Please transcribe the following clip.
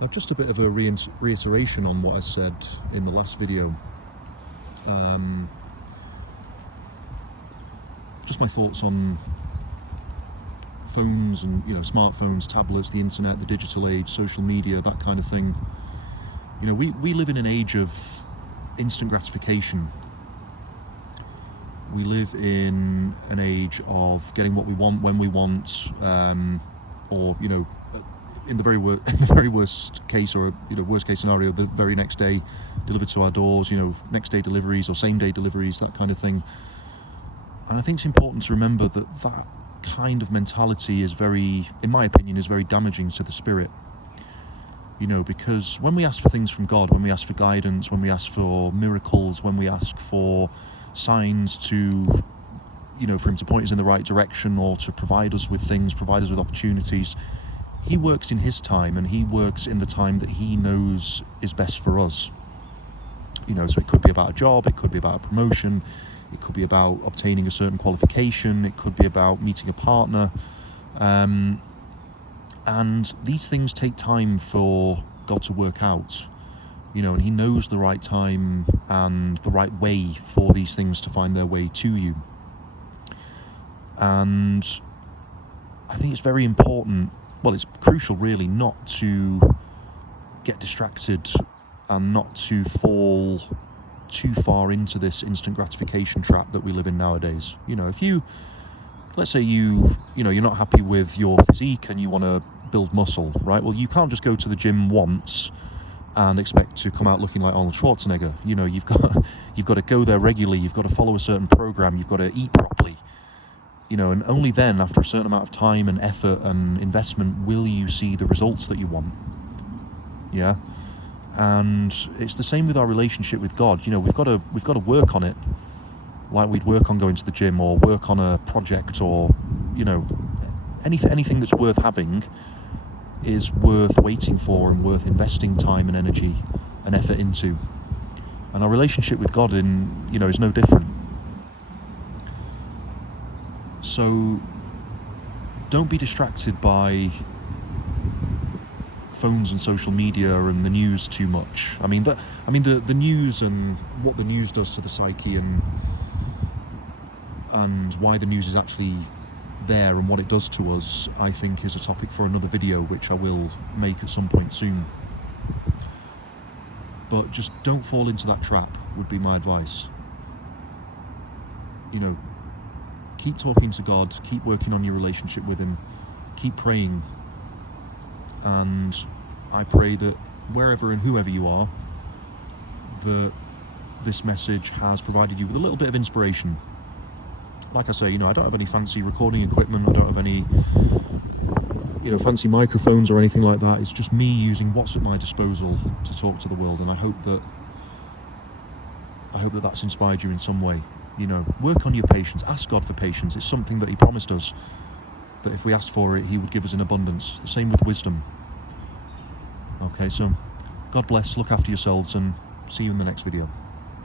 Now, just a bit of a reiteration on what I said in the last video. Just my thoughts on phones and, smartphones, tablets, the internet, the digital age, social media, that kind of thing. We live in an age of instant gratification. We live in an age of getting what we want when we want, or in the very worst case, or worst case scenario, the very next day delivered to our doors. Next day deliveries or same day deliveries, that kind of thing. And I think it's important to remember that kind of mentality is in my opinion, is very damaging to the spirit. Because when we ask for things from God, when we ask for guidance, when we ask for miracles, when we ask for signs to, for him to point us in the right direction or to provide us with things, provide us with opportunities, he works in his time, and he works in the time that he knows is best for us. So it could be about a job, it could be about a promotion, it could be about obtaining a certain qualification, it could be about meeting a partner. And these things take time for God to work out, and he knows the right time and the right way for these things to find their way to you. And I think it's very important, well, it's crucial really, not to get distracted and not to fall too far into this instant gratification trap that we live in nowadays. If let's say you're not happy with your physique and you want to build muscle, right? Well, you can't just go to the gym once and expect to come out looking like Arnold Schwarzenegger. You've got to go there regularly. You've got to follow a certain program. You've got to eat properly. And only then, after a certain amount of time and effort and investment, will you see the results that you want. Yeah. And it's the same with our relationship with God. We've got to work on it, like we'd work on going to the gym or work on a project, or anything that's worth having is worth waiting for and worth investing time and energy and effort into. And our relationship with God is no different. So don't be distracted by phones and social media and the news too much. The news and what the news does to the psyche, and why the news is actually there and what it does to us, I think is a topic for another video, which I will make at some point soon. But just don't fall into that trap, would be my advice. Keep talking to God, keep working on your relationship with him, keep praying. And I pray that wherever and whoever you are, that this message has provided you with a little bit of inspiration. Like I say, I don't have any fancy recording equipment, I don't have any, fancy microphones or anything like that. It's just me using what's at my disposal to talk to the world, and I hope that that's inspired you in some way. Work on your patience, ask God for patience. It's something that he promised us, that if we asked for it, he would give us in abundance. The same with wisdom. Okay, so God bless, look after yourselves, and see you in the next video.